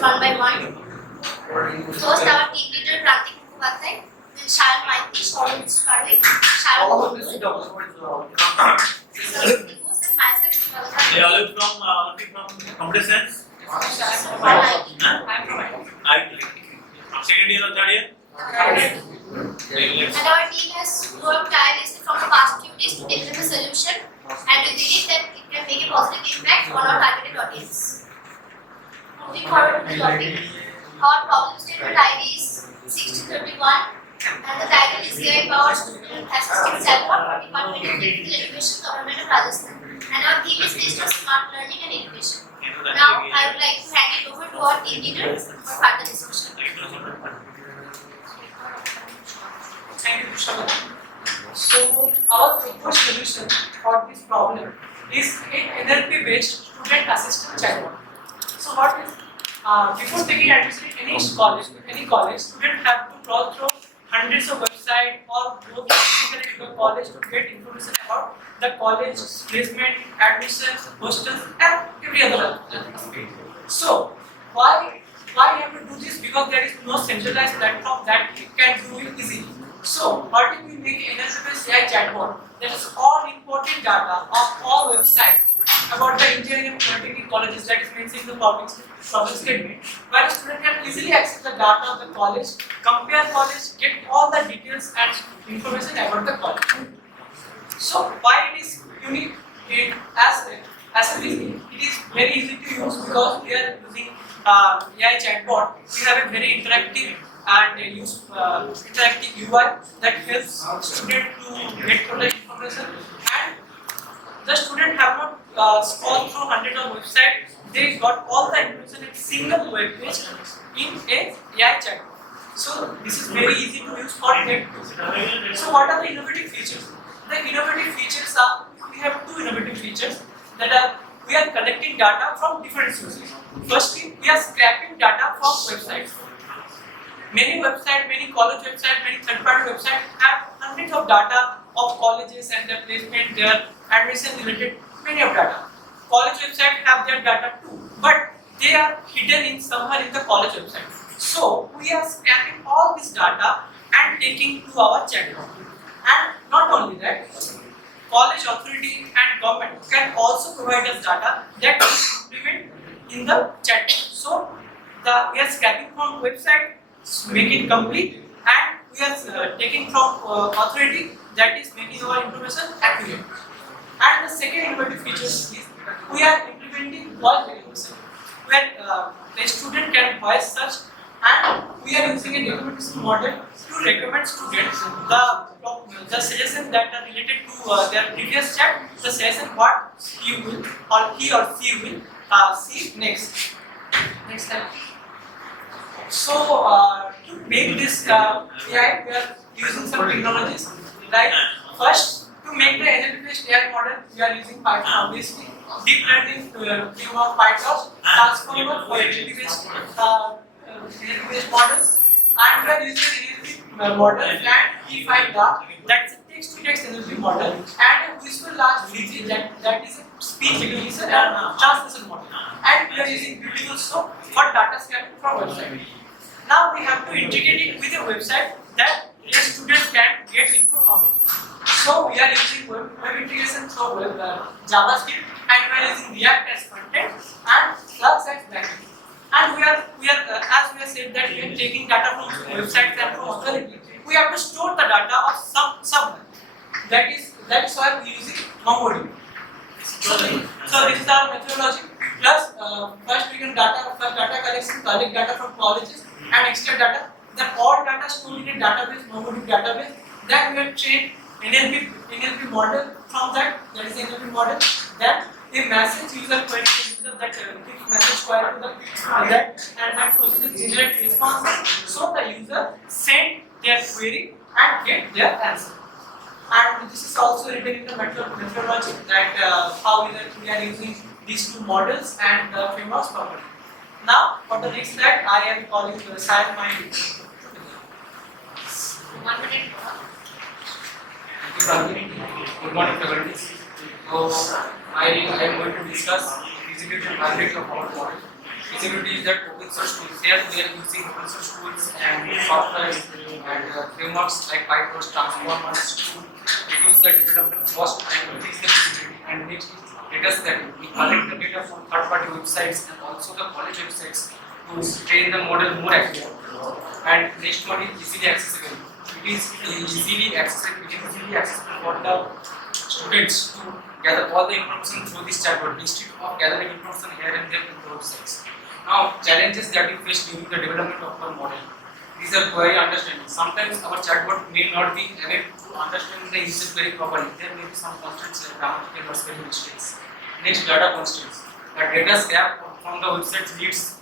question one by one. First, our team leader Rantik Mukhopadhyay, then Shayan Maitri, Sharon Skarvik, Sharon Mukhopadhyay, and myself. They all from computer science. I'm from IT. Second year or third year? And our team has worked tirelessly from the past few days to deliver the solution, and we believe that it can make a positive impact on our targeted audience. Moving forward to the topic, our problem statement ID is 6031, and the title is AI Powered Student Assistant Chatbot for Department of Technical Education, Government of Rajasthan. And our theme is based on smart learning and education. Now, I would like to hand it over to our team leader for further discussion. Thank you, Vishal. So, our proposed solution for this problem is an NLP-based student assistant chatbot. So, what is before taking admission in any college, students have to crawl through hundreds of websites or go physically to the college to get information about the college, placement, admission, hostels, and every other aspect. So, why you have to do this? Because there is no centralized platform that can do it easily. So, what if we make an NLP-based AI chatbot that is all important data of all websites about the engineering and polytechnic colleges that is mentioned in the public statement, where a student can easily access the data of the college, compare college, get all the details and information about the college. So, why it is unique as a reason, it is very easy to use because we are using AI chatbot. We have a very interactive and interactive UI that helps student to get total information, and the student have not scrolled through hundreds of websites. They got all the information in single web page in a AI chatbot. So this is very easy to use for them. So what are the innovative features? The innovative features are, we have two innovative features that are, we are collecting data from different sources. Firstly, we are scraping data from websites. Many websites, many college websites, many third-party websites have hundreds of data of colleges and their placement, their admission related, many of data. College websites have their data too, but they are hidden in somewhere in the college website. So we are scraping all this data and taking to our chatbot. And not only that, college authority and government can also provide us data that we implement in the chatbot. So we are scraping from website, make it complete, and we are taking from authority that is making our information accurate. And the second innovative feature is we are implementing voice recognition, where the student can voice search, and we are using a recommendation model to recommend students the suggestions that are related to their previous chat, the suggestion what he or she will see next. Next slide. So to make this AI, we are using some technologies. Like first, to make the NLP-based AI model, we are using Python obviously, deep learning framework PyTorch, transformer for NLP-based models, and we are using NLP model and P5 that's a text-to-text NLP model, and a visual large VG that is a speech recognition and translation model, and we are using Beautiful Soup for data scanning from website. Now we have to integrate it with a website that a student can get info from it. So we are using web integration through JavaScript, and we are using React as frontend and Flux as backend. And we are as we have said that we are taking data from websites and from authority. We have to store the data of some. That's why we are using MongoDB. So this is our methodology. Plus, first we can data collection, collect data from colleges and extract data. Then all data stored in a database, MongoDB database. Then we have trained NLP model from that is NLP model. Then a message user query that gives message query to that, and that process generate response. So the user send their query and get their answer. And this is also written in the methodology that how we are using these two models and the frameworks properly. Now, for the next slide, I am calling the Shayan Maitri. 1 minute. Good morning, faculty. So, I am going to discuss executive aspects of our model. feasibility is that open source tools. Here we are using open source tools and software and frameworks like PyTorch, transformers to reduce the development cost and increase the feasibility. And next is data scaling. We collect the data from third-party websites and also the college websites to train the model more accurately. And next one is easily accessible. It is easily accessible for the students to gather all the information through this chatbot instead of gathering information here and there in the websites. Now, challenges that we face during the development of our model. These are very understanding. Sometimes our chatbot may not be able to understand the usage very properly. There may be some constraints like grammatical or spelling mistakes. Next, data constraints. The data gap from the website needs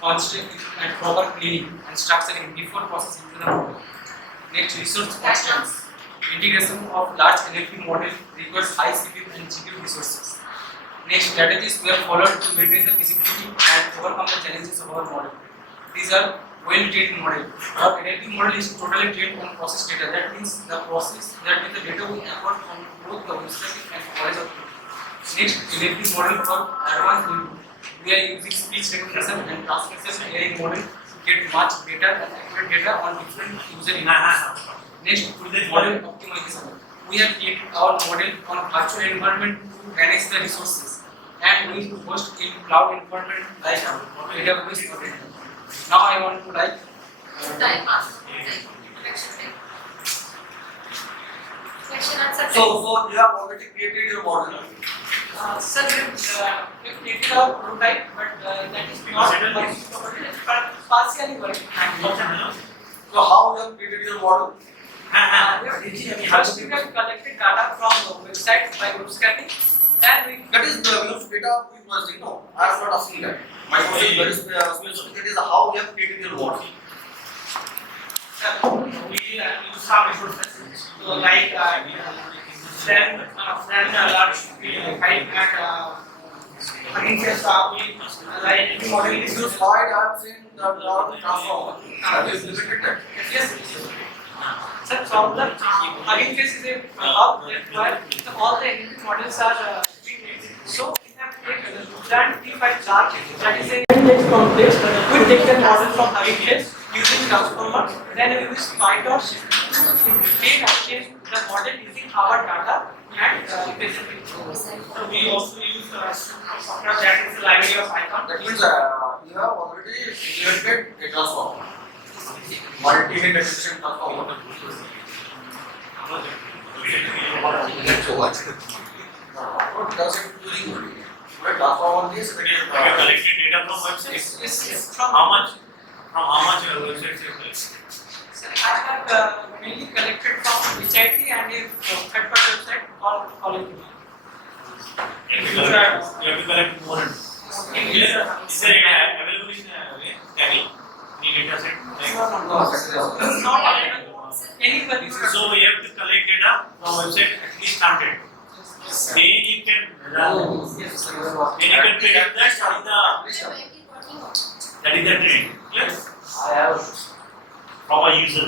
constant and proper cleaning and structuring before processing to the model. Next, resource constraints. Integration of large NLP model requires high CPU and GPU resources. Next, strategies were followed to maintain the feasibility and overcome the challenges of our model. These are well-trained model. Our NLP model is totally trained on process data. That means the the data we acquire from both the website and horizontal. Next, NLP model for advanced NLP. We are using speech recognition and transcription AI model to get much data and accurate data on different user interfaces. Next, model optimization. We have created our model on virtual environment to manage the resources and we host in cloud environment like AWS or Azure. Now I want to Time pass. Question answer. So you have already created your model. Sir, we created a prototype, but that is not working properly. It's partially working. So how you have created your model? First, we have collected data from the website by bootstrapping. Then we That is the data we must know. I am not asking that. My question is very specific. That is how you have created your model. We use some resources. So like then large height and against like model is This slide I am saying that the transformer. Have you implemented that? yes. Sir, problem again case is a hub where all the NLP models are being made. So we have taken plan T5 large that is a text complex. We take the model from Hugging Face using transformer. Then we use PyTorch to take and change the model using our data and present it. So we also use software that is the library of Python. That means you have already implemented a transformer. Multi-hit assistant transformer. So what? What does it do? What transformer is? Have you collected data from websites? Yes. How much? From how much websites you collect? So I have mainly collected from HIT and a third-party website called College. You have to collect more. Is there available in Tally? Any data set? It's not anybody. So you have to collect data from website at least 100. Then you can predict that is the trend. Yes. I have. From a user.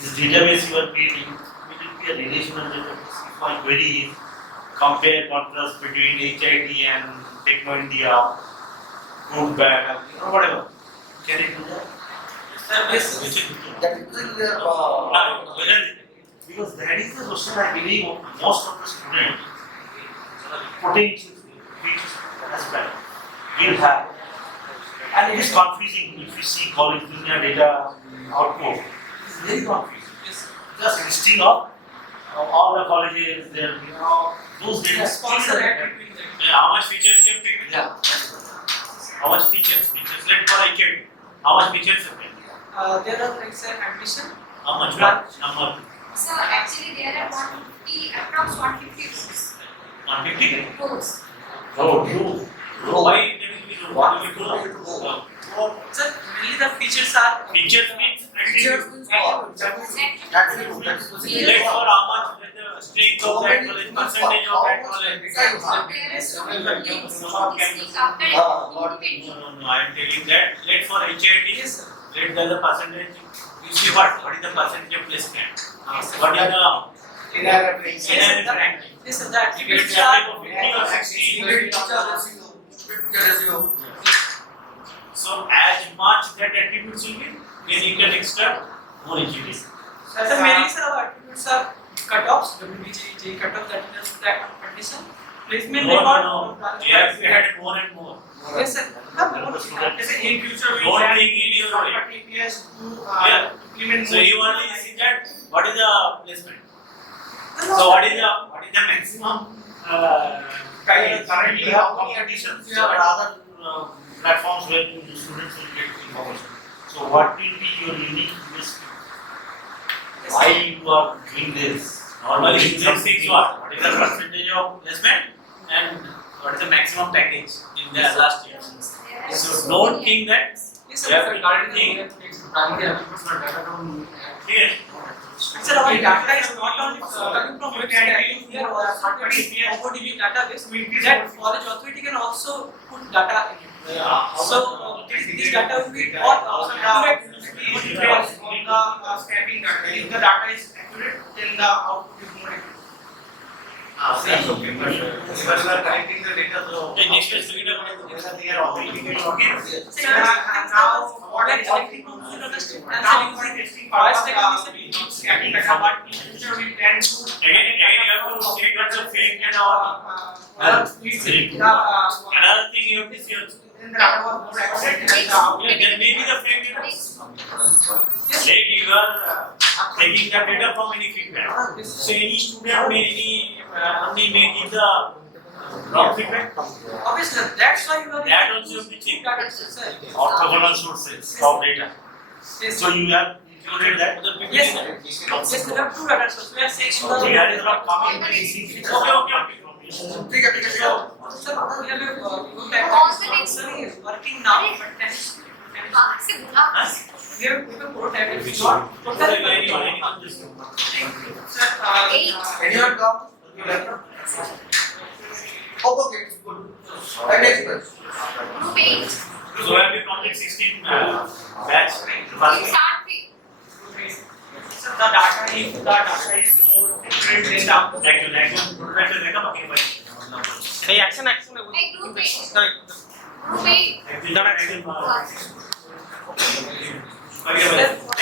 This database you are creating will be a relational database. For queries, compare contrast between HIT and Techno India, Good Bad, whatever. Can it do that? Yes. That is their Because that is the question I believe most of the students potential features as well will have. And it is confusing if you see college junior data output. It's very confusing. Just listing of all the colleges, their those data. Sponsor ad between them. How much features you have taken? Yeah. How much features? Features like for IKEA. How much features you have taken? There are like say admission. How much? What number? So actually there are 150, approx 150 rows. 150? Rows. Oh, true. Why there will be no? What will be no? So really the features are Features means Features means what? That is specific. like for how much the strength of that college, percentage of that college. So there is so many links to this after independent. No, I am telling that. Let for HIT, let the percentage. You see what is the percentage of placement? What is the inherent ranking? this is that If it is features are like 50 or 60, get ratio. So as much that attributes will be, then you can extract more entities. So mainly sir our attributes are cutoffs, WBG, J cutoff that is that condition. Placement No. You have to add more and more. Yes sir. In future Don't think in your way. APIs to Yeah. implement So you only see that what is the placement. So what is the maximum currently you have competitions. There are other platforms where the students will get information. So what will be your unique USP? Why you are doing this? Normally index is what is the percentage of placement and what is the maximum package in the last year. So don't think that Yes you have sir. to think primary attributes are data from here. Sir, our data is not only coming from website, here or MongoDB database. That college authority can also put data in it. So this data will be all accurate. Scaling data. If the data is accurate, then the output is more accurate. That's okay, but if you are collecting the data, so Okay, next is they are authenticated. So now what are collecting from zero testing and using voice recognition. Scaling data, but in future we plan to Again, you have to check what's the fake and all. Another thing you have to see also. then the data was more accurate and the Yeah, there may be the fake data. Like you are taking the data from any feedback. So any student may give the wrong feedback. Obviously, that's why you are That also you have to check. data sir. Orthogonal sources of data. Yes, So you have included that. yes, sir. Yes, there are two data sources. We are saying So that is not coming. Okay. ठीक है So, sir, we have a good type is working now, but then से बोला we have a prototype. It's not totally sir, Anyone come? Oh, okay, it's good. And next question. group 8 So have you complete 16 batch? we start with so the data is more accurate than the Thank you. Hey, action. like group 8 group 8 Thank you.